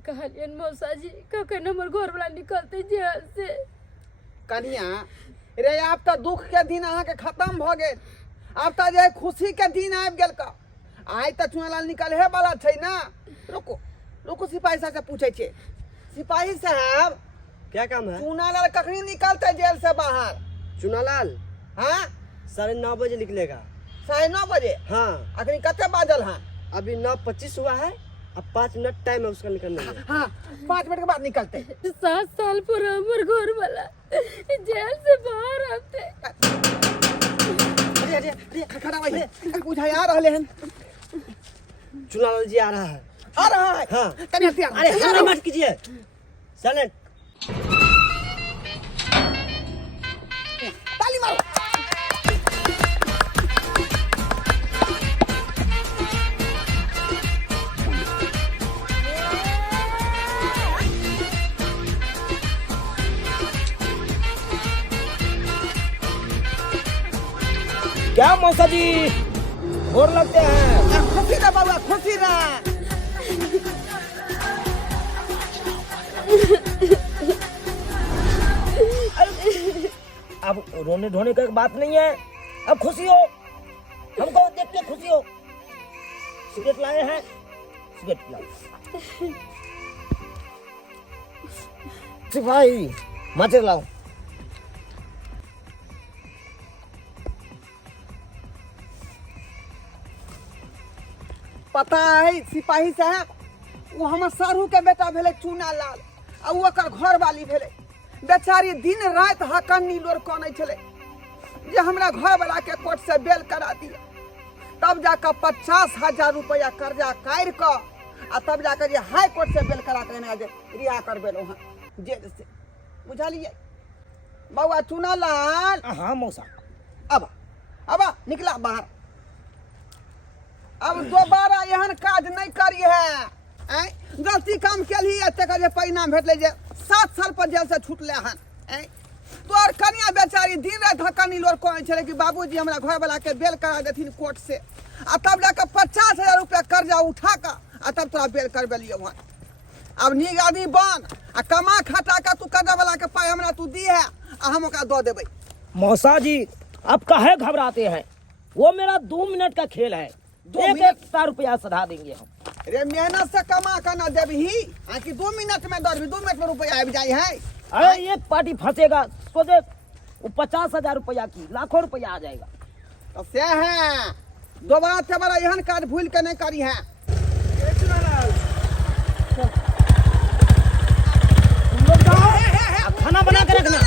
कहलियन मौसा जी कखन हमर घर वाला निकलते जेल से। कनिया रे आप तो दुख के दिन अहाँ के खत्म भ गेल, अब तो जे खुशी के दिन आबि गेल का। आइ तो चुनालाल निकले वाला छै ना। रुको रुको सिपाही साहब से पूछे छे। सिपाही साहब क्या काम है? चुनालाल कखनी निकलते जेल से बाहर? चुनालाल हाँ 9:30 बजे निकलेगा। 9:30 बजे? हाँ अखनी कते बाजल हाँ? अभी 9:25 हुआ है, अब 5 मिनट टाइम है उसका निकलने में। हाँ 5 मिनट के बाद निकलते। 7 साल पर हमर घर वाला जेल से बाहर आते। अरे अरे अरे खड़ा भाई बुझाई आ रहले हन। चुनालाल जी आ रहा है। आ रहा है? हाँ। कनिया तैयार। अरे हल्ला मत कीजिए, साइलेंट। ताली मारो। क्या मौसा जी और लगते हैं? खुशी ना बाबा खुशी ना। अब रोने धोने का बात नहीं है, अब खुशी हो, हमको देख के खुशी हो। सिगरेट लाए हैं, सिगरेट लाओ। सिपाही मचे लाओ। पता है सिपाही साहब, वो हमर सारू के बेटा भेले चुनालाल, आ ओकर घर वाली भेले। बेचारी दिन रात हकन्नी लोर कानै छले जे हमरा घर वाला के कोर्ट से बेल करा दिया। तब जाकर 50,000 रुपया कर्जा काढ़ क आ तब जाकर जे हाई कोर्ट से बेल करा के जे रिहा कर बेलो हन जेल से। बुझलिए बउआ चुनालाल? हाँ मौसा। अब निकला बाहर। अब दोबारा एहन काज नहीं करिए है। गलती काम के लिए तक जे परिणाम भेटले जे 7 साल पर जेल से छूटले हन। तोर कनिया बेचारी दिन रात धक्कनी लोर कहै छले कि बाबूजी हमरा घर वाला के बेल करा देथिन कोर्ट से, आ तब जाकर 50,000 रुपया कर्जा उठा का आ तब तोरा बेल करबेलियो हन। अब नीक आदमी बन आ कमा खटा का तू कर्जा वाला के पाई हमरा तू दी है आ हम ओकरा दो देबै। मौसा जी आप काहे घबराते हैं, वो मेरा 2 मिनट का खेल है। 1,000 रुपया सधा देंगे हम। रे मेहनत से कमा कर ना देबही कि 2 मिनट में दौड़बी, 2 मिनट में रुपया आबि जाई है। अरे ये पार्टी फंसेगा, सोचे वो 50,000 रुपया की लाखों रुपया आ जाएगा। तो से है दोबारा तेबारा एहन काज भूल के नहीं करी है। अब खाना बना के रखना।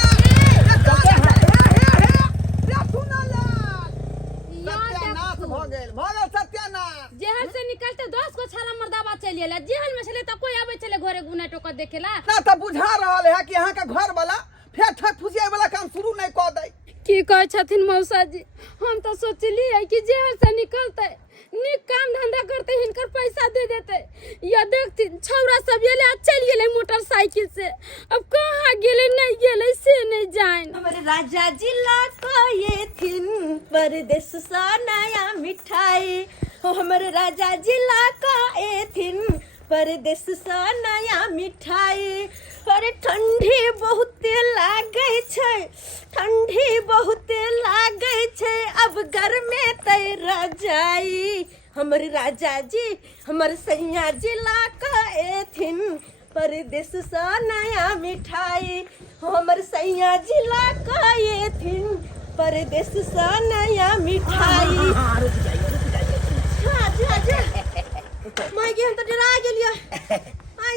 जेल से निकलते 10 को छाला मर्दाबा चलिए ला। जेल में चले तो कोई आवे चले घरे गुना टोकर देखेला ना तो बुझा रहल है कि यहाँ के घर वाला फेर ठक फुसिया वाला काम शुरू नहीं कर दे। की कहे छथिन मौसा जी, हम तो सोचली है कि जेल से निकलते निक काम धंधा करते हिनकर पैसा दे देते। या देखती छौरा सब ये ले चल गेले मोटरसाइकिल से, अब कहाँ गेले नहीं गेले से नहीं जान। हमारे राजा जिला को ये थिन परदेस सा नया मिठाई हो। हमारे राजा जिला का ये थिन परदेस सा नया मिठाई। अरे ठंडी बहुत लागे छे, ठंडी बहुत लागे छे, अब घर में तैरा जाई। हमारे राजा जी हमारे सैया जिला का ए थिन परदेस सा नया मिठाई। हमारे सैया जिला का ये थिन परदेस सा नया मिठाई। मायके हम तो डरा गेलिए।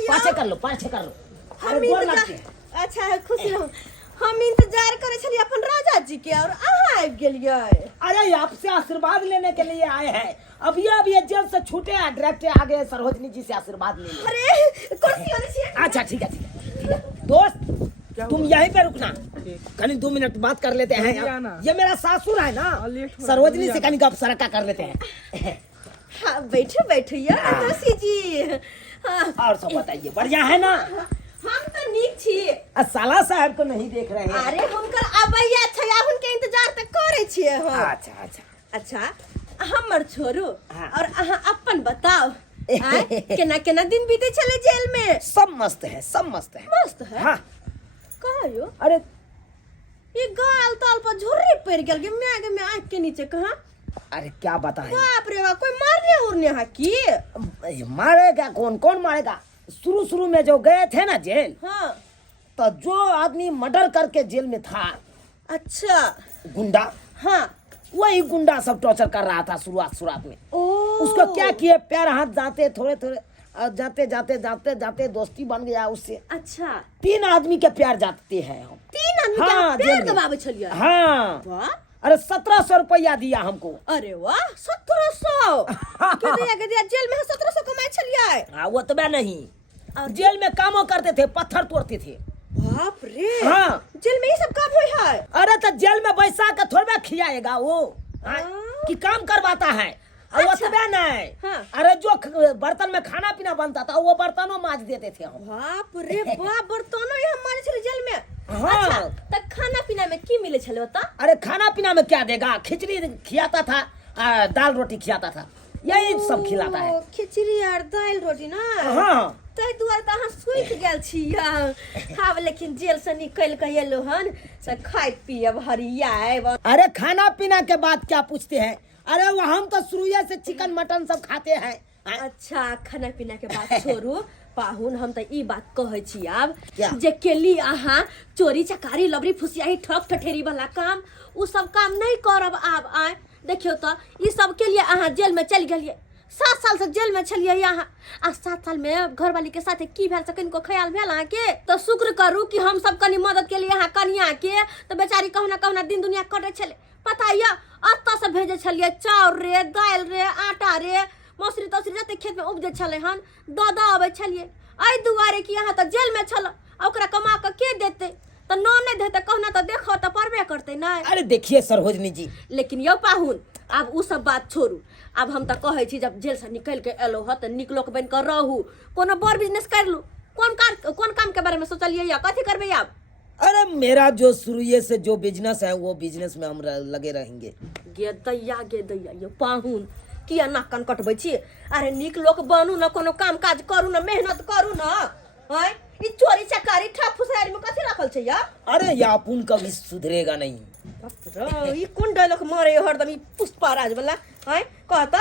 पाछे कर लो, पाछे कर लो। हम अच्छा खुशी रहो। हम इंतजार करे छलिए अपन राजा जी के और अहाँ आबि गेलिए। अरे आपसे आशीर्वाद लेने के लिए आए हैं। अभी ये जेल से छूटे हैं, डायरेक्ट आगे सरोजनी जी से आशीर्वाद ले लो। अरे कुर्सी वाली सीट। अच्छा ठीक है, ठीक है। दोस्त तुम यहीं पे रुकना, कहीं 2 मिनट बात कर लेते हैं। ये मेरा सासुर है ना, सरोजनी से कहीं गप सरका कर लेते हैं। हाँ बैठो बैठो यार तुलसी जी। हाँ। और सब बताइए, बढ़िया है ना? हम तो नीक छी। साला साहब को नहीं देख रहे हैं। अरे हुनकर अबैया छै, हुनके इंतजार त करे छियै हम। अच्छा अच्छा अच्छा हमर छोरू हाँ। और अहाँ अपन बताओ केना केना दिन बीते चले जेल में? सब मस्त है, सब मस्त है। मस्त है। हाँ कहा यो अरे ये गाल ताल पर झुर्री पड़ गल के मैं में आंख के नीचे कहां? अरे क्या बताएं, बाप रे बाप, कोई मारने उरने है की? मारेगा कौन, कौन मारेगा? शुरू शुरू में जो गए थे ना जेल, हाँ तो जो आदमी मर्डर करके जेल में था, अच्छा गुंडा, हाँ वही गुंडा सब टॉर्चर कर रहा था शुरुआत में। ओ उसको क्या किए, पैर हाथ जाते थोड़े थोड़े, जाते जाते जाते जाते दोस्ती बन गया उससे। अच्छा 3 आदमी के प्यार जाते हैं हम। 3 आदमी हाँ, का पैर जेल में। दबावे छलिए? हाँ वाह, अरे 1700 रुपया दिया हमको। अरे वाह 1700 के दिया जेल में 1700 कमाए छलिए? हाँ वो तो मैं नहीं, जेल में कामों करते थे, पत्थर तोड़ते थे। बाप रे, हाँ जेल में ये सब काम होई है? अरे तो जेल में बैसा के थोड़ा खिलाएगा वो, हाँ? कि काम करवाता है। और वो तो मैं नहीं, हाँ। अरे जो बर्तन में खाना पीना बनता था वो बर्तनों मांज देते थे हम। बाप रे बाप, बर्तनों ही हमारे छले जेल में? हाँ। अच्छा तब खाना पीना में की मिले छले बता? अरे खाना पीना में क्या देगा, खिचड़ी खिलाता था, दाल रोटी खिलाता था, यही सब खिलाता है। ओ, खिचड़ी और दाल रोटी ना? हाँ तै दुआर त अहाँ सुति गेल छियै। आब लेकिन जेल से निकल के एलो हन से खाए पियब हरियाब। अरे खाना पीना के बाद क्या पूछते हैं? अरे वो हम तो शुरू से चिकन मटन सब खाते हैं। अच्छा खाना पीना के बात छोड़ू पाहुन, हम त ई बात कहै छी आब क्या? जे केली अहाँ चोरी चकारी लबरी फुसियाही ठक ठठेरी वाला काम, उ सब काम नहीं करब आब। आए देखियो तो ई सब के लिए अहाँ जेल में चल गेलिए, 7 साल से जेल में छलिए यहाँ। आ 7 साल में घरवाली के साथ की भेल से किनको ख्याल भेल अहाँ के? तो शुक्र करू कि हम सब कनी मदद के लिए यहाँ कनिया के, तो बेचारी कहना कहना दिन दुनिया कटे छले। पता या अत्ता से भेजे छलिए चाउर रे, दाल रे, आटा रे, मौसरी तौसरी जते खेत में उपजे छले हन दऽ आबै छलिए। एहि दुआरे कि यहाँ तो जेल में छल, ओकरा कमा के देते? तो न नहीं देते कहना तो देखो तो परबे करते ना। अरे देखिए सरोजनी जी, लेकिन यो पाहुन अब उ सब बात छोड़ू। अब हम तो कहै छी जब जेल से निकल के एलो ह त नीक लोक बन कर रहू, कोनो बड़ बिजनेस कर लू। कौन काम के बारे में सोचलिए या कथी करबे आप? अरे मेरा जो शुरू से जो बिजनेस है वो बिजनेस में हम लगे रहेंगे। गे दैया यो पाहुन किया नाक कान कटबै छी? अरे नीक लोक बनू न, कोनो काम काज करू न, मेहनत करू न। हैं ई चोरी चकारी ठक फुसरारी में कथी रखल छै या? अरे यापुन कभी सुधरेगा नहीं। ई कोन डायलॉग मारे हरदम ई पुष्पराज वाला? हैं कहता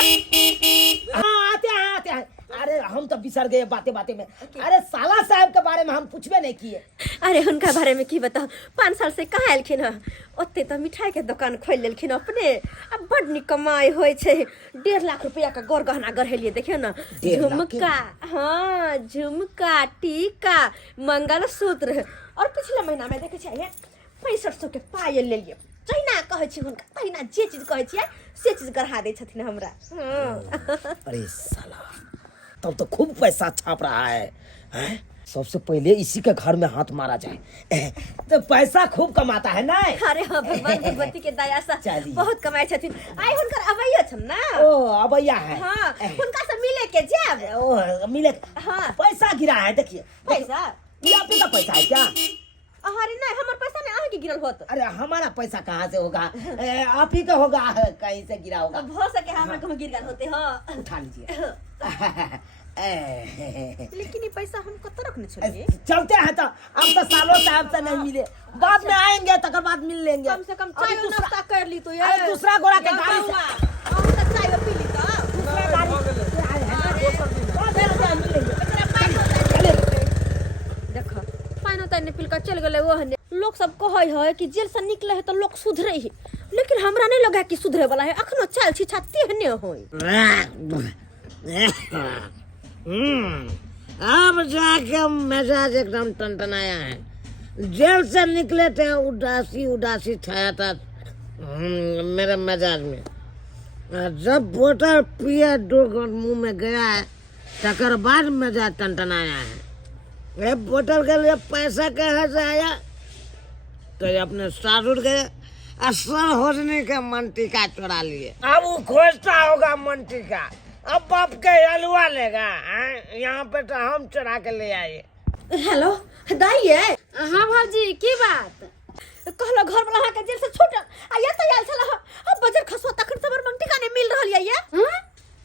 हाँ आते हैं। अरे हम तो बिसर गए बातें में। अरे साला साहब के बारे में हम पूछबे नहीं किए। अरे उनका बारे में की बताओ, 5 साल से कहाँ एलखिन हँ? ओते तो मिठाई के दुकान खोल लेलखिन अपने। अब बड़ निक कमाई होय छै। 1.5 लाख रुपया का गौर गहना गढ़ेलिए, देखियो ना, 1.5 लाख झुमका, हाँ झुमका, टीका, मंगलसूत्र। और पिछले महीना में देखे छियै 6500 के पायल लेलिए। जहिना कहै छी हुनका तहिना जे चीज कहै छियै से चीज गढ़ा दै छथिन हमरा। अरे साला तब तो खूब पैसा छाप रहा है, हैं? सबसे पहले इसी के घर में हाथ मारा जाए तो पैसा खूब कमाता है ना। अरे हाँ, भगवान भगवती के दया से चलिए। बहुत कमाई छथिन। आइ हुनकर अबैया छन ना? ओ अबैया है। हाँ हुनका से मिले के जाब। ओ मिले। हाँ। पैसा गिरा है, देखिए पैसा? ये आप ही का पैसा है क्या? अरे नहीं, हमर पैसा नहीं अहाँ के गिरल होत। अरे हमारा पैसा कहाँ से होगा, आप ही का होगा, कहीं से गिरा होगा। अब हो सके हमरा कहूँ गिर गल होते। हाँ उठा लीजिए। लेकिन ये पैसा हम कत रखने छलिए? चलते हैं तो अब तो सालों साहब से नहीं मिले, बाद में आएंगे तकर बाद मिल लेंगे। कम से कम चाय अभी नाश्ता कर ली तो अरे यार। दूसरा गोरा के गाड़ी से हम तो चाय पी ली तो। दूसरा गाड़ी से आए हैं ना, मिल लेंगे। देखो पानो तने पिल का चल गेले ओहने। लोग सब कहै है कि जेल से निकले है तो लोग सुधरे ही, लेकिन हमरा नहीं लगा कि सुधरे वाला है। अखनो चाल छी छाती हने होई। अब जाके मिजाज एकदम टनटनाया है। जेल से निकले थे उदासी छाया था मेरे मिजाज में। जब बोतल पिया 2 घंटे मुंह में गया है तकर बाद मिजाज टनटनाया है। ये बोतल के लिए पैसा कहाँ से आया? तो ये अपने सासुर गए असर होने के मन टीका चुरा लिए। अब वो खोजता होगा मन टीका, अब बाप के हलवा लेगा। यहाँ पे तो हम चुरा के ले आए। हेलो दाई है? हाँ भाजी की बात? कहलो घर वाला के जेल से छूटल आ या तो आयल छला। अब बजर खसवा तखन सबर मंग टिका नहीं मिल रहल ये। हाँ?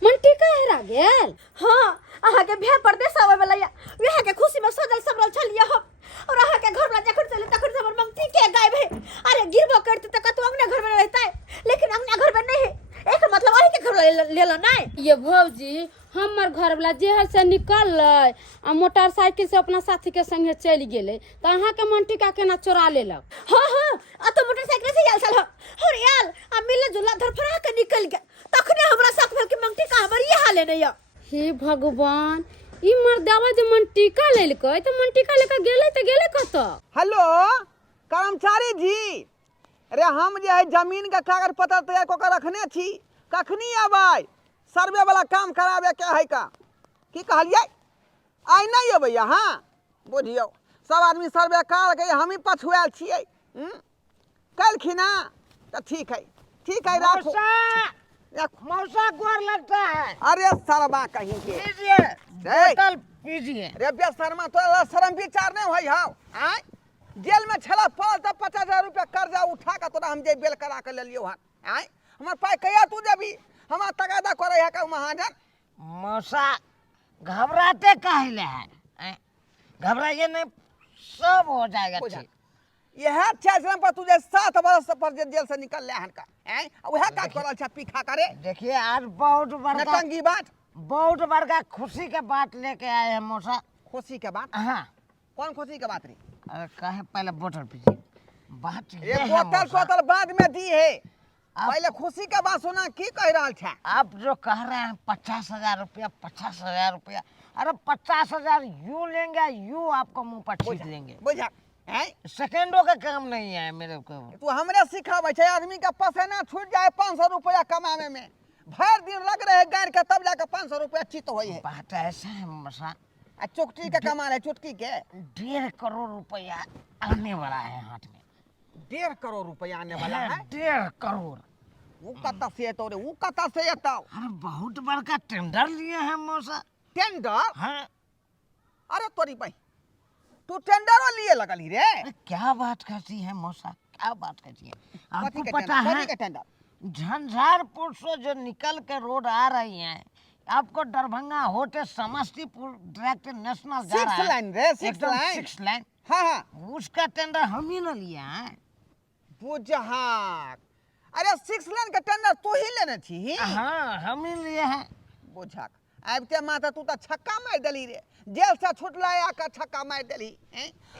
मंटी का हेरा गेल। हाँ अहाँ के भे परदेस आवे वाला या वहाँ के खुशी में सजल सबरल छलिए हम और अहाँ के घर वाला जखन चले तखन से हमर मंगती के गायब है। अरे गिरबो करते त कतो अंगना घर में रहता है लेकिन अंगना घर में नहीं है। एक मतलब वही के घर ले लो नहीं। ये भौजी हमर घर वाला जहर से निकल आ मोटरसाइकिल से अपना साथी के संगे चल गेले तो अहाँ के मंटी का केना चोरा लेलक। हाँ हाँ आ तो मोटरसाइकिल से याल चल और याल आ मिले जुला धरफड़ा के निकल गया तखने हमरा शक भेल कि मंटी का हमर ये हाल नहीं है। हे भगवान ई मर्दावा जे मंटी का लेलकै तो मंटी का लेकर गेले कत। हेलो कर्मचारी जी, अरे हम जे है जमीन का कागज पत्र तैयार कऽ रखने छी, कखनी अबै सर्वे वाला काम कराबे के है का की कहलिए? आइ नहीं अबै यहाँ बुझियो सब आदमी सर्वे कर के हम ही पछुआल छियै। कलखिना तो ठीक है राखो। मौसा गोर लगता है। अरे सरबा कहीं के पीजिए बोतल पीजिए। अरे बेशर्मा तोरा शर्म विचार नहीं होई हौ। आय जेल में छला पड़ त 50,000 रुपया कर्जा उठा के तोरा हम जे बेल करा के लेलियो हन। आय हमर पाई कहिया तू देबी? हमरा तगादा करे है का महाजन। मौसा घबराते काहे है? घबराइए नहीं, सब हो जाएगा ठीक। यह चैलेंज पर तुझे 7 बरस पर जेल से निकल ले हन का। आय वह का करल छ पीखा करे। देखिए आज बहुत बड़का नटंगी बात, बहुत बड़का खुशी के बात लेके आए हैं मौसा। खुशी के बात? हाँ कौन खुशी के बात रे? अरे कहे पहले बोतल पीजिए। बात ये ये है बोतल मौसा, बोतल बाद में दी है, पहले खुशी के बात सुना। की कह रहा छ? आप जो कह रहे हैं 50,000 रुपया 50,000 रुपया, अरे 50,000 यूं लेंगे यूं आपको मुंह पर छीट लेंगे। बुझा सेकेंडों का काम नहीं है मेरे को। तू हमरे सिखावे छै आदमी का पसेना छूट जाए 500 रुपया कमावे में, भर दिन लग रहे गाड़ के तब जाकर 500 रुपया चित होई है। बात ऐसा है मौसा, आ चुटकी के कमाल है, चुटकी के 1.5 करोड़ रुपया आने वाला है हाथ में। 1.5 करोड़ रुपया आने वाला है। 1.5 करोड़। वो कत्ता से तो रे, वो कत्ता से तो अरे बहुत बड़का टेंडर लिए हैं मौसा। टेंडर? हाँ अरे तोरी भाई तू टेंडर लिए लगली रे? अरे क्या बात करती है मौसा, क्या बात करती है? आपको पता है कथी के टेंडर? झंझारपुर से जो निकल के रोड आ रही है, आपको दरभंगा होते समस्तीपुर डायरेक्ट नेशनल जा रहा है। 6 लाइन रे, 6 एकदम लाइन। 6 लाइन। हाँ हाँ उसका टेंडर हम ही ना लिया है। बुझा। अरे 6 लाइन का टेंडर तू ही लेने छी? हाँ हम ही लिए हैं। बुझा आबते माता तू तो छक्का मार देली रे, जेल से छुटला आकर छक्का मार देली।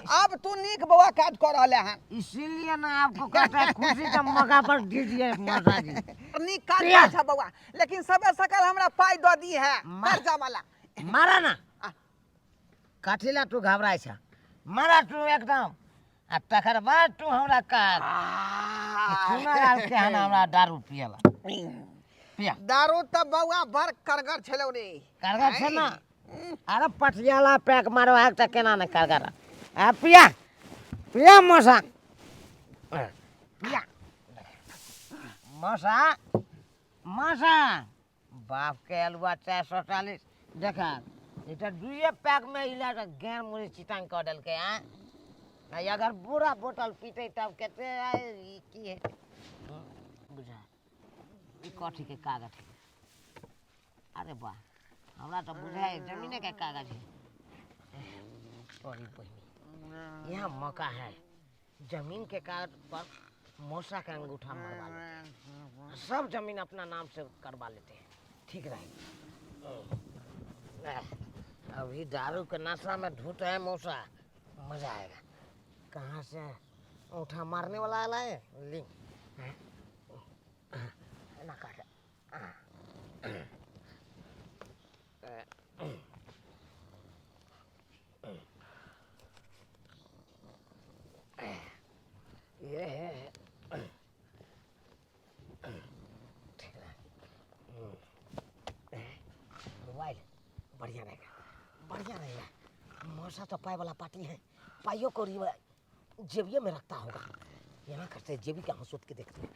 अब तू नीक बवा काज कर रहले हन, इसीलिए ना आपको कहता है खुशी का मौका पर दीजिए मौसा जी। नीक काज कर छ बवा, लेकिन सबे सकल हमरा पाई द दी है कर्जा वाला। मारा ना काठिला तू घबराई छ, मारा तू एकदम। आ तकर बाद तू हमरा काज सुना यार के हन हमरा दारू पियला पिया। दारू त बवा बड़ करगर छलो रे। करगर छ ना? अरे पटियाला पैक मारो है त केना न करगर। आ पिया पिया मौसा पिया। मौसा मौसा बाप के अलुआ 440 देखा इधर 2 पैक में इला गैर मुरी चिटांग कर देल के हैं। अगर पूरा बोतल पीते तब कहते ई की है बुझा ई कथी के कागज है। अरे वाह हमरा तो बुझाए जमीने के कागज है। पढ़ी पढ़ी यहाँ मौका है, जमीन के कागज पर मौसा का अंगूठा मरवा लेते हैं, सब जमीन अपना नाम से करवा लेते हैं, ठीक रहेगा। अभी दारू के नशा में धुत है मौसा, मजा आएगा। कहाँ से अंगूठा मारने वाला आला है लिंग ना काट। ये है मोबाइल बढ़िया रहेगा। मौसा तो पाई वाला पार्टी है, पाइयों को जेबिया में रखता होगा। ये ना करते जेबी का हंसोत के देखते हैं।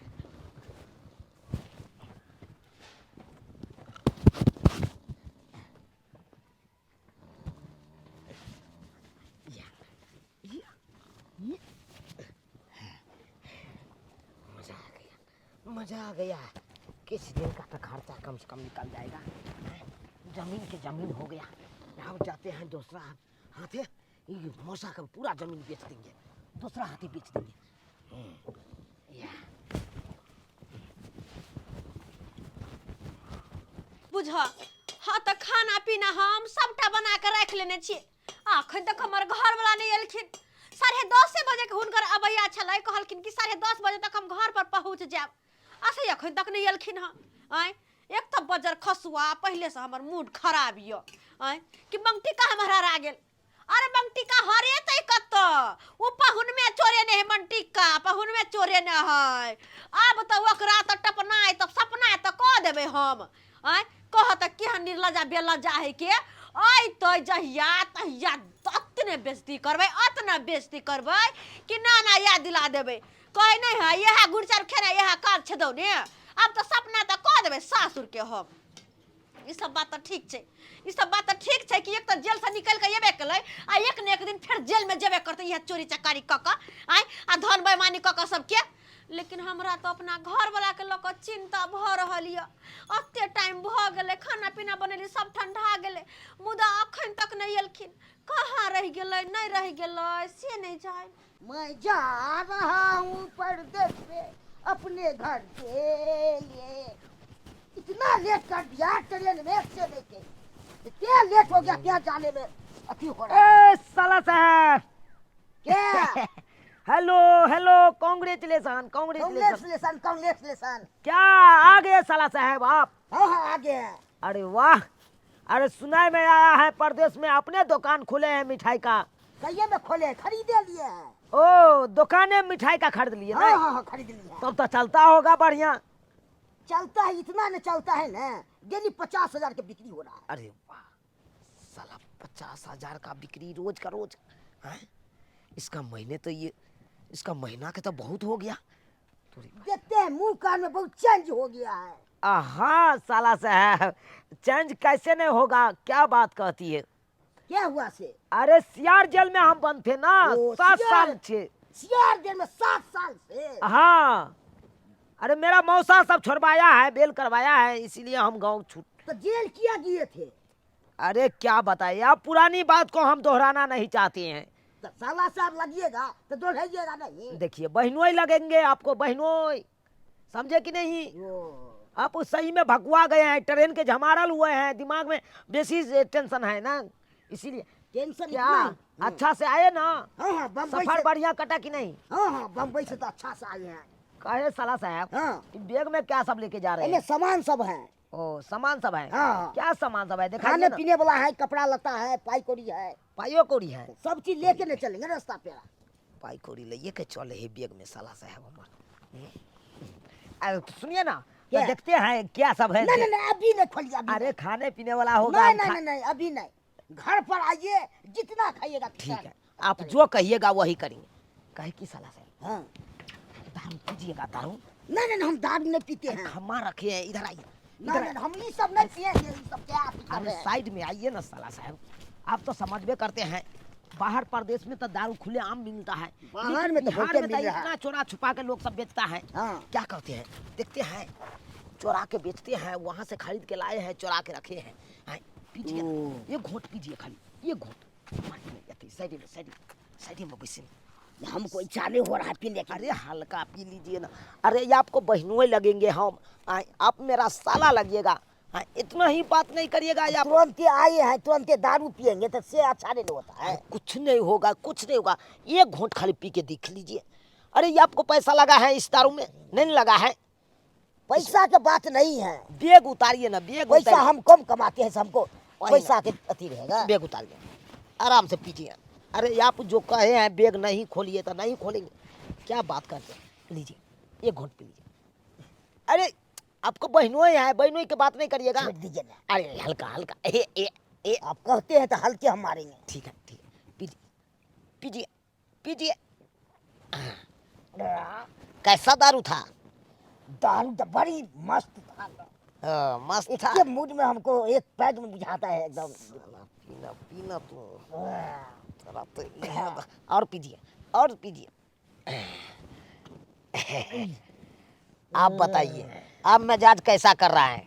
मजा आ गया किस दिन का तो खर्चा कम से कम निकल जाएगा। जमीन के जमीन हो गया। अब जाते हैं दूसरा हाथी, ये मौसा का पूरा जमीन बेच देंगे, दूसरा हाथी बेच देंगे। बुझ हाँ तो खाना पीना हम सबटा बना के रख लेने छी। अखन तक हमर घर वाला नहीं एलखिन। 10:30 बजे के हुनकर अबैया छलै, कहलखिन कि 10:30 बजे तक हम घर पर पहुंच जाब। ऐसे अखन तक नहीं एलखिन हँ। एक तो बजर खसुआ, पहले से हमर मूड खराब यो कि बंटी का हमारा आ गेल। अरे बंटी का हरे तै कत उ पहुन में चोरे ने है, बंटी का पहुन में चोरे न है। अब तो ओकरा तो टपनाए तो सपना तो कह देबे हम। कहत केहन निर्लजा बेलजा है के आई तो जहिया तहिया अतने बेइज्जती करबै, अतना बेइज्जती करबै कि ना याद दिला देबै। कहे नहीं है यह गुड़चार खेना यह काज छदौ ने। अब तो सपना तो कह देबै सासुर के हम। ई सब बात तो ठीक छै, ई सब बात तो ठीक छै कि एक तो जेल से निकल के येबे केलै आ एक ने एक दिन फिर जेल में जेबे करते यह चोरी चकारी क क आ धन बेईमानी क क सबके। लेकिन हमरा तो अपना घर वाला के लोक चिंता भ रहल य। अत्ते टाइम भ गेलै, खाना पीना बनेली सब ठंडा गेलै, मुदा अखन तक नहीं एलखिन। कहाँ रह गेलै नहीं रह गेलै से नहीं जाए। मैं जा रहा हूँ परदेस पे अपने घर के लिए। इतना लेट कर दिया ट्रेन में से लेके, क्या लेट हो गया, क्या जाने में अति हो रहा है। साला साहब क्या hello hello, congratulation congratulation. Congratulation congratulation. क्या आ गए साला साहब आप? हाँ आ गया। अरे वाह, अरे सुनाई में आया है परदेश में अपने दुकान खुले हैं मिठाई का। कहिए में खोले, खरीदे लिए है। ओ दुकाने मिठाई का खरीद लिए ना? हाँ खरीद लिया। तब तो चलता होगा बढ़िया। चलता है, इतना न चलता है ना, डेली 50,000 की बिक्री हो रहा है। अरे वाह साला, 50,000 का बिक्री रोज का रोज है। इसका महीने तो ये, इसका महीना के तो बहुत हो गया। देखते हैं मुंह कान में बहुत चेंज हो गया है। हाँ साला साहब, चेंज कैसे नहीं होगा, क्या बात कहती है। क्या हुआ से? अरे सियार जेल में हम बंद थे ना, 7 साल से। सियार जेल में 7 साल से? हाँ, अरे मेरा मौसा सब छुड़वाया है, बेल करवाया है, इसीलिए हम गाँव छूट। तो जेल किया गए थे? अरे क्या बताइए, अब पुरानी बात को हम दोहराना नहीं चाहते हैं। तो साला साहब लगिएगा तो दोहराइएगा नहीं। देखिए बहनोई लगेंगे आपको, बहनोई, समझे कि नहीं? आप सही में भगवा गए हैं, ट्रेन के झमारल हुए हैं, दिमाग में बेसी टेंशन है ना, इसीलिए। टेंशन क्या अच्छा से आए ना? हाँ बम्बई सफर से। बढ़िया कटा कि नहीं? हाँ बम्बई से तो अच्छा से आए हैं। कहे साला साहब, हाँ बैग में क्या सब लेके जा रहे इनमें हैं? सामान सब है। ओ सामान सब है। हाँ। क्या सामान सब है दिखाइए खाने ना। पीने वाला है, कपड़ा लता है, पाई कौड़ी है, पाइयो कौड़ी है। सब चीज लेके नहीं चलेंगे रास्ता पे। पाई कौड़ी ले के चले है बैग में साला साहब हमारे। अरे सुनिए ना, तो क्या? देखते हैं क्या सब है। नहीं अभी नहीं खोलिए, अभी अरे नहीं। खाने पीने वाला होगा। नहीं अभी नहीं, घर पर आइए, जितना खाइएगा। ठीक है, आप जो कहिएगा वही करेंगे। कहे कि साला साहब हाँ। दारू पीजिएगा? दारू नहीं हम दारू नहीं पीते हैं। खम्मा रखे हैं, इधर आइए। नहीं हम ये सब नहीं पिएंगे, ये सब क्या आप कर अरे रहे हैं? साइड में आइए ना साला साहब, आप तो समझबे करते हैं, बाहर प्रदेश में तो दारू खुले आम मिलता है, बाहर लेकिन में तो बिहार बहुते में तो मिल रहा है। इतना चोरा छुपा के लोग सब बेचता है। हाँ। क्या करते हैं, देखते हैं, चोरा के बेचते हैं, वहां से खरीद के लाए हैं, चोरा के रखे हैं। पीजिए, ये घोट पीजिए खाली, ये घोट साइड में बैठिए। हमको इच्छा नहीं हो रहा है पीने की। अरे हल्का पी लीजिए ना। अरे ये आपको बहनों लगेंगे हम, आप मेरा साला लगिएगा। इतना ही बात नहीं करिएगा। आप तुरंत आए हैं, तुरंत दारू पिएंगे तो से अच्छा नहीं होता है। कुछ नहीं होगा, कुछ नहीं होगा, एक घूंट खाली पी के देख लीजिए। अरे ये आपको पैसा लगा है इस दारू में? नहीं लगा है। पैसा के बात नहीं है, बैग उतारिए ना, बैग पैसा हम कम कमाते हैं, हमको पैसा के अति रहेगा। बैग उतारिए, आराम से पीजिए। अरे आप जो कहे हैं बैग नहीं खोलिए तो नहीं खोलेंगे, क्या बात करते हैं। लीजिए एक घूंट पी लीजिए। अरे आपको बहनों है, बहनों की बात नहीं करिएगा। छोड़ दीजिए ना। अरे हल्का हल्का आप कहते हैं तो हल्के हम मारेंगे। ठीक है पीजिए पीजिए पीजिए। कैसा दारू था? दारू तो बड़ी मस्त था। मस्त था। इसके मूड में हमको एक पैद में बुझाता है एकदम। पीना पीना तो और पीजिए और पीजिए। आप बताइए अब मिजाज कैसा कर रहा है,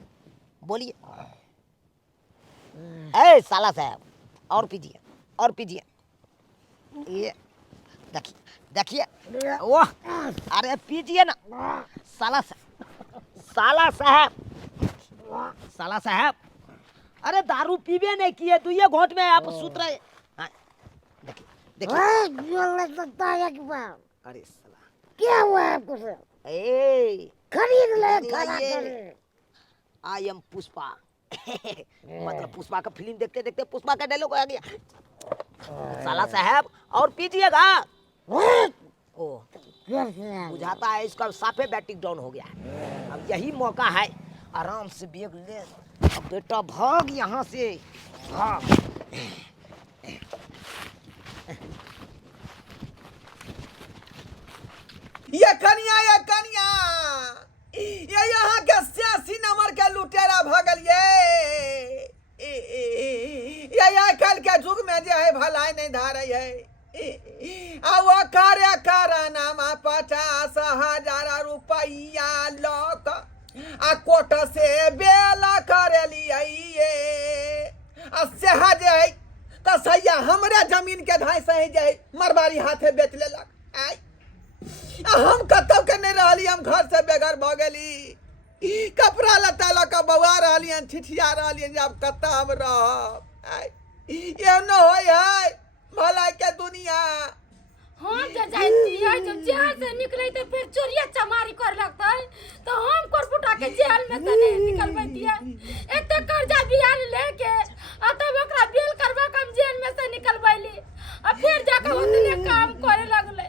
बोलिए। ए साला साहब, और पीजिए और पीजिए। ये देखिए देखिए, वो अरे पीजिए ना। साला साला साहब, साला साहब, अरे दारू पीबे नहीं किए तो ये घोट में आप सुत रहे। हाँ, देखिए देखिए। अरे साला क्या हुआ आपको सर? ए खरीद ले खाना ये आई एम पुष्पा मतलब पुष्पा का फिल्म देखते देखते पुष्पा का डायलॉग आ गया। साला साहब और पीजिएगा। ओ बुझाता है इसका साफे बैटिंग डाउन हो गया है। अब यही मौका है, आराम से बैग ले। अब बेटा भाग यहाँ से, भाग। ये कनिया ये यहाँ के 86 नंबर के लुटेरा भगल ये आजकल के युग में जो है भलाई नहीं धारे है। वो कार्य नामा 50,000 रुपया लौक आ कोट से बेला करे लिए सहज है तो सैया हमरे जमीन के धाय सही जाए मरबारी हाथे बेच लेलक। आई हम कतौ के नहीं रहली, हम घर से बेघर भ गेली, कपड़ा लत्ता ल के बउआ रहली, ठिठिया रहली, जब कतौ हम रह ये न होय है भलाई के दुनिया। हम जे जाती है जब जेल से निकले तो फिर चोरिया चमारी कर लगता है तो हम कोरपुटा के जेल में से नहीं निकलबैती है। एते कर्जा बियान लेके आ तब ओकरा बेल करबा के हम जेल में से निकलबैली आ फिर जाके उतने काम करे लगले।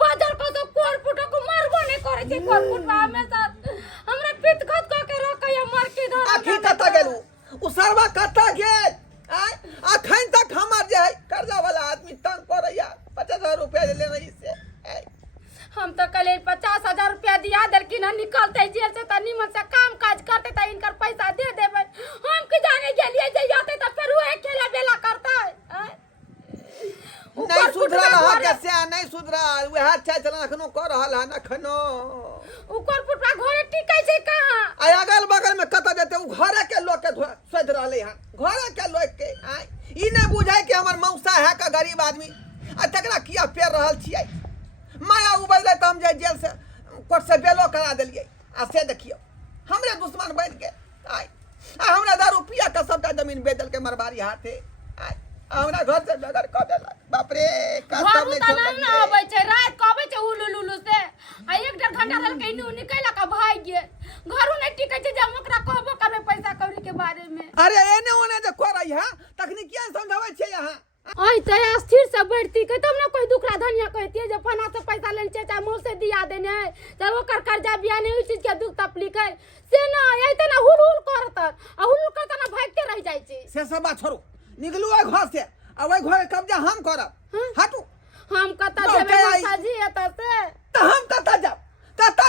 बाजार को तो कोरपुटा को मारबो नहीं करे छै, कोरपुटा हमेशा हमरा पितखत क के रखे मर के घर। आखिर कत गेलू उसरवा कत गेल अखन तक हमर जे है कर्जा वाला आदमी तंग करैया 50,000 रुपया ले रही से। हम तो कल 50,000 रुपया दिया दरकिन निकलते जेल से त निमन से काम काज करते त इनकर पैसा दे देबे। हम की जाने गेलिए जे जाते त फिर वही खेला बेला करता है। नहीं सुधरा रहा कैसे नहीं सुधरा वह अच्छा चलन अखनो कर रहल है नखनो ऊपर पुटवा घरे टिकै छै कहां आ अगल बगल में कत देते उ घरे के लोग के सोच रहले हैं, घरे के लोग के ई नहीं बुझाय कि हमर मौसा है का गरीब आदमी आ तकरा किया पेर रहल छियै। माया उबले त हम जे जेल से कोर्ट से बेलो करा देलिए आ से देखियो हमरे दुश्मन बन के आई आ हमरा दारू पिया का सबटा जमीन बेच के मरबारी हाथे आई हमरा घर से बेघर क देलक। बाप रे घर उतना ना आबै छै, रात के आबै छै उलुलुलु से आ 1.5 घंटा रहल के इनु निकला का भाग गेल। घरू नहीं टिकै छै जब ओकरा कहबो करबे पैसा कौड़ी के बारे में। अरे एने ओने जे करई है तकनीकिया समझाबै छै यहाँ आई त स्थिर से बैठती के तब ना कोई दुखड़ा धनिया कहती जे फना से पैसा ले छै चाहे मुंह से दिया देने जब ओकर कर्जा बियाने ओइ चीज के दुख तकलीफ है से ना आई त ना हुलहुल करत आ हुलहुल करत ना भागते रह जाय छै। से सब बात छोड़ू, निकलू ओइ घर से आ ओइ घर कब्जा हम करब। हटू हम कता जेबे मसाजी एता से त हम कता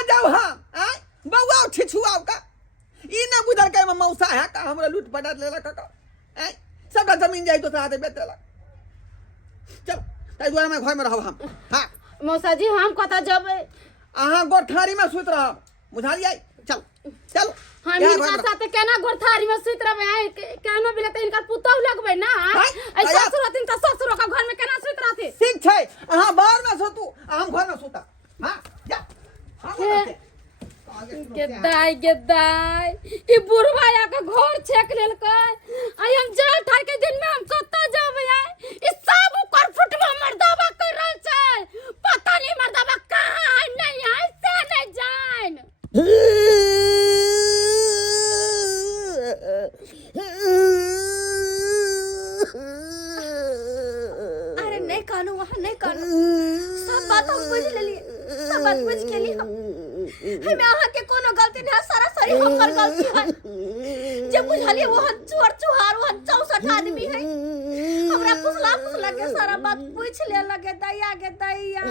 जाऊ हम आय बौआ छिछुआव का ई न बुझल के मौसा है का हमरा लूट पटाट लेलक का आय सबटा जमीन जाई तो हाथे बेच देलक। चल ताई दुआर में घर में रहब हम। हां मौसाजी हम कता जेबे अहाँ गोठारी में सुत रहब बुझालियै। चल चल हम इनका साथ केना गोरथारी में सुत रहबे आय केनो बिले त इनकर पुतौ लगबे ना ऐ ससुर दिन त ससुर का घर में केना सुत रहथि। ठीक छै अहाँ बाहर में सुतू हम घर में सुता। हां जा गेदाई ई बुढ़वा या के घर छेक लेलकै आई हम जाल ठार के दिन में हम कत्ता जाबे आय ई सब ऊपर फुटवा मर्दावा कर रहल छै पता नहीं मर्दावा कहां है नहीं है से नहीं जान। अरे नहीं कानू वहाँ नहीं कानू सब बात हम बुझ लेलिए, सब बात बुझ के लिए हमें अहाँ के कोनो गलती नहीं, सारा सारी हमर गलती है। जब बुझलिए वो चोर चुहार वो 64 आदमी है हमरा फुसला के सारा बात पूछ ले लगे दैया के दैया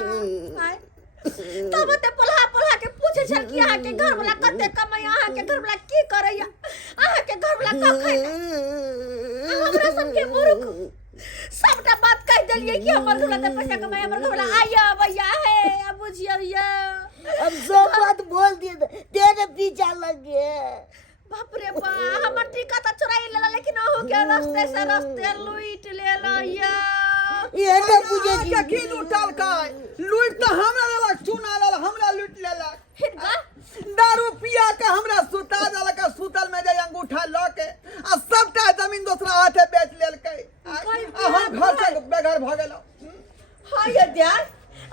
आय तब ते पलहा के पूछे छल कि अहाँ के घर वाला कते कमाई, अहाँ के घर वाला की करैया, अहाँ के घर वाला का खाय हमरा सब के मूर्ख सबटा बात कह देलिए कि हमर घर वाला पैसा कमाई, हमर घर वाला आया भैया है अब बुझिए भैया। अब सब बात बोल दिए तेरे पीछा लग गए। बाप रे बा, हमर टीका तो चुराई लेला, लेकिन हो के रास्ते से रास्ते लूट लेला या। ये ना पूछे क्या की लूटल का लूट तो हमरा लेला, चुना लेला, हमरा लूट लेला। हिनका दारू पिया के हमरा सुता देला के, सुतल में जे अंगूठा ल के आ सबटा जमीन दूसरा हाथे बेच लेलकै। आ हम घर से बेघर भ गेलौ। हां ये ध्यान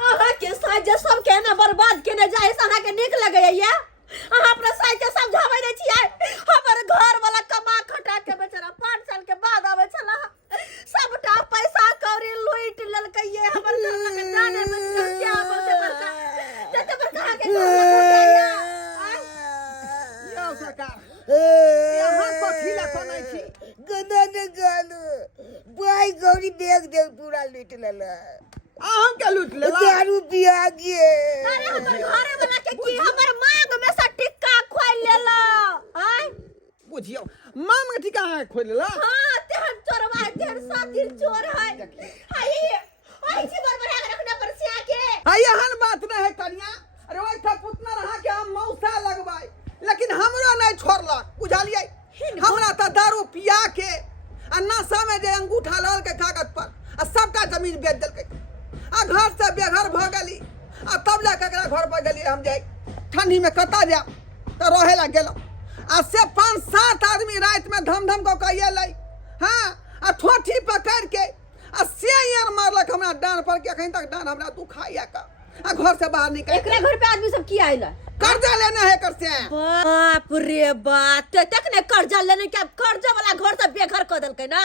अहाँ के साथ जे सब के ना बर्बाद केने जाए से अहाँ के नीक लगे या। अहाँ अपना साथ के समझाबै नै छियै। हमर घर वाला कमा खटा के बेचारा 5 साल के बाद आवे छला, सबटा पैसा कौड़ी लूट लेलकै ये। हमर घर के जाने में क्या बोलते बड़का जते बड़का के यो सरकार यहाँ कथीला कोनै छी। गदा ने गालू भाई गौरी बैग दे पूरा लूट लेला। अहाँ के लूट लेला। दारू पिया गे। अरे हमर घरे वाला के की हमर मांग में से टिक्का खोल लेला। हां बुझियो माम के ठिका खोल लेला। हां तेहन चोरवा तेहन साथी चोर है। हाय ओइ छी बरबरा के रखना पर से आके। हाय एहन बात नै है कन्या। अरे ओइ था पुतना रहा के हम मौसा लगबाई, लेकिन हमरो नै छोड़ला। बुझालियै हमरा त दारू पिया के आ नशा में जे अंगूठा लाल के कागज पर आ सबका जमीन बेच देलकै। आ घर से बेघर भ गेली। आ तब जाके एकरा घर पर गेली हम जाई ठंडी में कता जा त रहे ला गेलो। आ से 5-7 आदमी रात में धम धम को कहिए लै। हां आ ठोठी पकड़ के आ से यार मारलक हमरा डांड पर के। कहीं तक डांड हमरा तू खाइया का आ घर से बाहर निकल। एकरा घर पे आदमी सब की आइला? कर्जा लेना है कर से। बाप रे बाप, तक ने कर्जा लेने के कर्जा वाला घर से बेघर कर देलकै ना।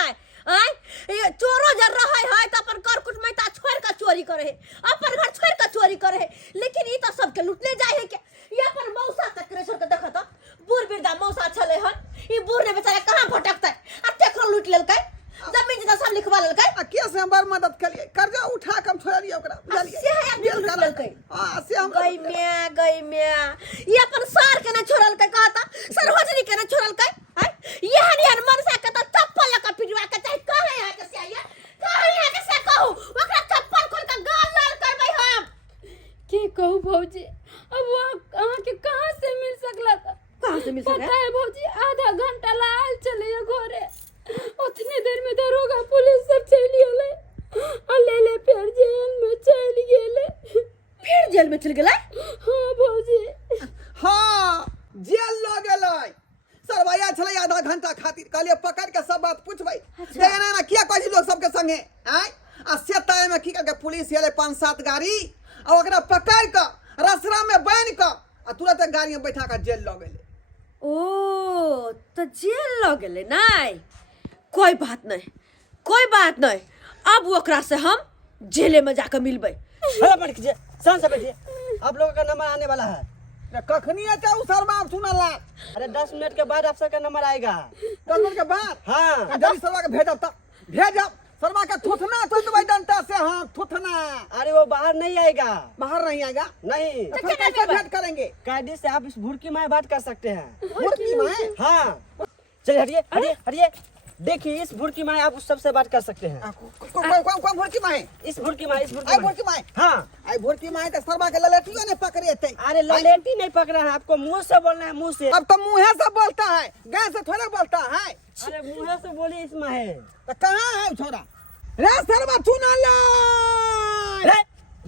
आय ये चोरो जर रहे है त अपन कर कुट में ता छोड़ के चोरी करे है, अपन घर छोड़ के चोरी करे है। लेकिन ई त सबके लूटले जाय है के। ये अपन मौसा तक करे छोड़ के देखत बूढ़ बिरदा मौसा छले हन। ई बूढ़ ने बेचारा कहां भटकतै आ तेकरो लूट लेलकै, जमीन जगह सब लिखवा लेलकै। आ के से हम बड़ मदद करिए, कर्जा उठा के हम छोड़लिए ओकरा। बुझलिए से है आदमी लूट लेलकै। हां से हम गई मैं ये अपन सार के न छोड़लकै, कहता सरवजनी के न छोड़लकै। है ये हनियन मन से के त चप्पल लका पिटवा के चाहे कहे है के से आइए कहे है के से कहू ओकरा चप्पल खोल के गाल लाल करबै हम। की कहूँ भौजी, अब वो अहाँ के कहाँ से मिल सकला था? कहां से मिल सके? पता है भौजी, आधा घंटा लाल चले घरे, उतने देर में दरोगा पुलिस सब चली गेले आ ले फिर जेल में चल गेले। फिर जेल में चल गेलै? हाँ भौजी। हां जेल ल गेलै। सरवैया छलै आधा घंटा खातिर। कहलिए पकड़ के सब बात पूछबै। देखना ना किया कहै लोग सबके संगे। आय आ से टाइम में की करके पुलिस एले 5-7 गाड़ी आ ओकरा पकड़ के रसरा में बांध के आ तुरंत गाड़ी में बैठा के जेल ल गेलै। ओ तो जेल ल गेलै नै? कोई बात नहीं, अब ओकरा से हम जेले में जाकर मिलबै। हेलो बैठ कीजिए, शांत से बैठिए। आप लोगों का नंबर आने वाला है। कखनी आता उ शर्मा सुनला। अरे 10 मिनट के बाद आप सबका नंबर आएगा। 10 मिनट के बाद हाँ जल्दी शर्मा के भेजब त भेजब। शर्मा के थुथना तो दवाई डंटा से। हां थुथना। अरे वो बाहर नहीं आएगा। बाहर नहीं आएगा? नहीं, तो फिर कैसे भेंट करेंगे? कैदी से आप इस भुड़की में बात कर सकते हैं। भुड़की में? हाँ चलिए हटिए। देखिए इस भुड़की में आप उस सबसे बात कर सकते हैं। कौन भुड़की में? इस भुड़की में आई भुड़की में? हाँ। आई भुड़की में तो शर्मा के ललेटियो ने पकड़े थे। अरे ललेटी नहीं पकड़ा है, आपको मुंह से बोलना है, मुंह से। अब तो मुंह से बोलता है, गाय से थोड़ा बोलता है। अरे मुंह से बोलिए इसमें है। तो कहाँ है छोरा? रे शर्मा सुना ला।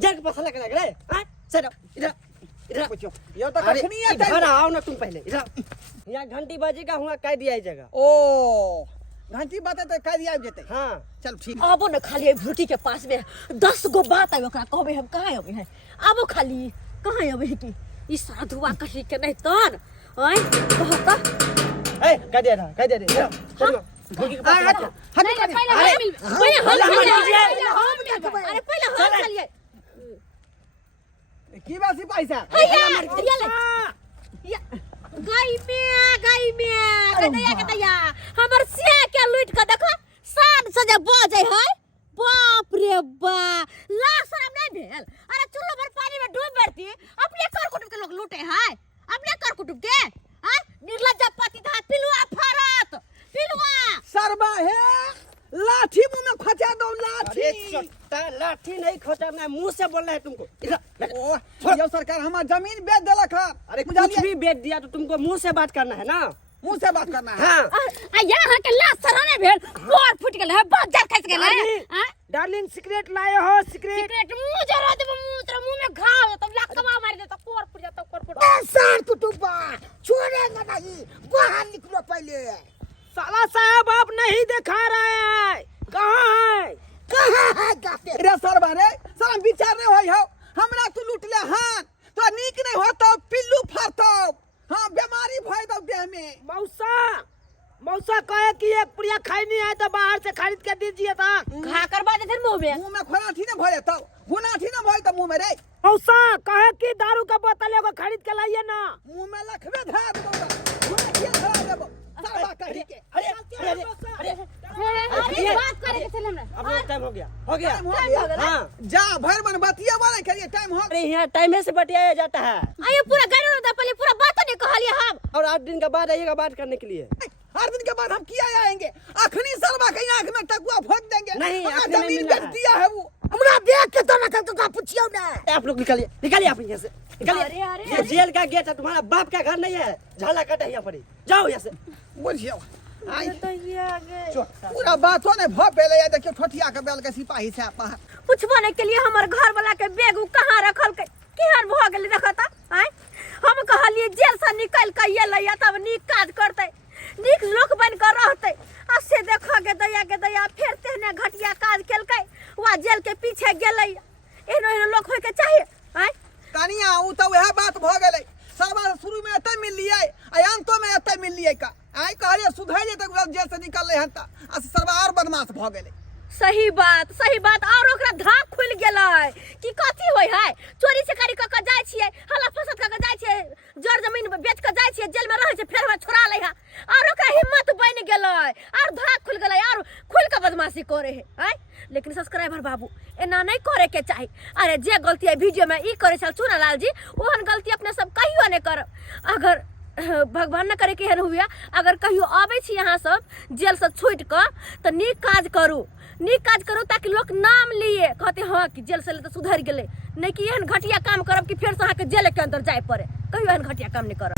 जेल के पास लग रहे हैं। चलो इधर ये तो कखनी आता इधर आओ ना तुम पहले इधर। यहाँ घंटी बजेगा हुआ कैदी आई जगह। ओ घंटी बात तो कह दिया जेते। हाँ चल ठीक। आबो न खाली भूटी के पास में 10 गो बात है ओकरा कहबे हम कहाँ अबे है। आबो खाली कहाँ अबे है की ई साधुआ कही के नहीं तन ओए कहता ए कह दिया चलो भूखी के पास हट पहले हम मिल अरे पहले हम चलिए। की बात पैसा गई में कतैया हमर से के लूट के देखो साँझ से जे बजे है। बाप रे बा लाख शरम नहीं भेल। अरे चुल्लू भर पानी में डूब बैठती अपने कर कुटुम के लोग लूटे है, अपने कर कुटुम के निर्लज्ज पति था पिलुआ फरत पिलुआ सरबा है लाठी मुंह में खचा दो लाठी। अरे चट्टा लाठी नहीं खोचरना है, मुंह से बोलना है तुमको। इधर बैठ। ओ ये सरकार हमार जमीन बेच देलक है। अरे कुछ भी बेच दिया तो तुमको मुंह से बात करना है ना। मुंह से बात करना है। हाँ आ यहाँ के लाश सराने भेल मोर फुट गेल है, बाजार खस गेल है। डार्लिंग, डार्लिंग सिगरेट लाए हो? सिगरेट सिगरेट मुंह जरा दे, मुंह तेरा मुंह में घाव तब लकवा मार दे तो कोर फुट जाता, कोर फुट। सर कुटुम्बा छोड़ेंगे नहीं, बाहर निकलो पहले। साला साहब आप नहीं दिखा रहे हैं, कहाँ है? कहाँ है गाते? रे सर बारे सर विचार नहीं होई हो, हमरा तू लूट ले हां तो नीक नहीं होतो, पिल्लू फाड़तो। हां बीमारी भय दो देह में। मौसा कहे कि एक पुड़िया खाई नहीं है तो बाहर से खरीद के दीजिए था। घा करवा दे फिर मुंह में। मुंह में खोराठी न भरे तो गुनाठी न भय तो मुंह में रे। मौसा कहे कि दारू का बोतल एगो खरीद के लाइए ना। मुंह में लखवे धरा दो, गुनाठी धरा देबो सरवा कही के। अरे अरे बात करे के चल हमरा। अब टाइम हो गया, हो गया। टाइम हो गया। हाँ जा भर बन बतिया वाले करिए, टाइम हो। अरे यहाँ टाइम से बतियाया जाता है। आये पूरा गाड़ी में पहले पूरा बात नहीं कहलिए हम। और 8 दिन के बाद आइएगा बात करने के लिए। हर दिन के बाद हम किया आएंगे, अखनी सरवा के आंख में टकुआ फोड़ देंगे। नहीं, हमरा अखनी नहीं जमीन मिलना बेच है। दिया है वो। हमरा देख के तो ना कर तो पूछियो ना। आप लोग निकालिए आप यहाँ से, निकालिए। ये जेल का गेट है, तुम्हारा बाप का घर नहीं है। झाला कटा है यहाँ पर ही, जाओ यहाँ से। बुझियो आई तो ये आगे पूरा बातों ने भ पेले है। देखियो ठोठिया के बेल के सिपाही से आप पूछवाने के लिए हमारे घर वाला के बैग कहाँ रखल के केहन भ गेल देखता। आय हम कहलिए जेल से निकल के ये लैया तब नीक काज करते, नीक लोक बन कर रहते। आ से देखा के दया फिर तेहने घटिया काज केलकै, वा जेल के पीछे गेलै। एहनो लोग होय के चाहिए। आय कनिया उ तो वह बात भ गेलै। सरवा शुरू में एते मिल लिए, अंतो में एते मिल लिए का। आई कहलिए सुधर जेते जेल से निकलले हन त आ सरवा और बदमाश भ गेलै। सही बात और ओकरा धाक खुल गेलै कि कथी होय है। चोरी चकारी क के जाय छियै, हल्ला फसत क के जाय छियै, जड़ जमीन बेच के जाय छियै, जेल में रहै छै, फेर हमरा छोड़ा लै है। और ओकरा हिम्मत बन गेलै और धाक खुल गेलै और खुल के बदमाशी करे है। आय लेकिन सब्सक्राइबर बाबू एना नहीं करे के चाही। अरे जे गलती है वीडियो में ई करे छल चुनालाल जी, ओहन गलती अपने सब कहियो नहीं करब। अगर भगवान न करे के एहन हुआ, अगर कहियो आबै छी यहाँ सब जेल से छूट के तो नीक काज करू ताकि लोग नाम लिए कहते हाँ कि जेल से ले तो सुधर गेले। नहीं कि एहन घटिया काम करब कि फिर से अहाँ के जेल के अंदर जाए पड़े। कहियो एहन घटिया काम नहीं करब।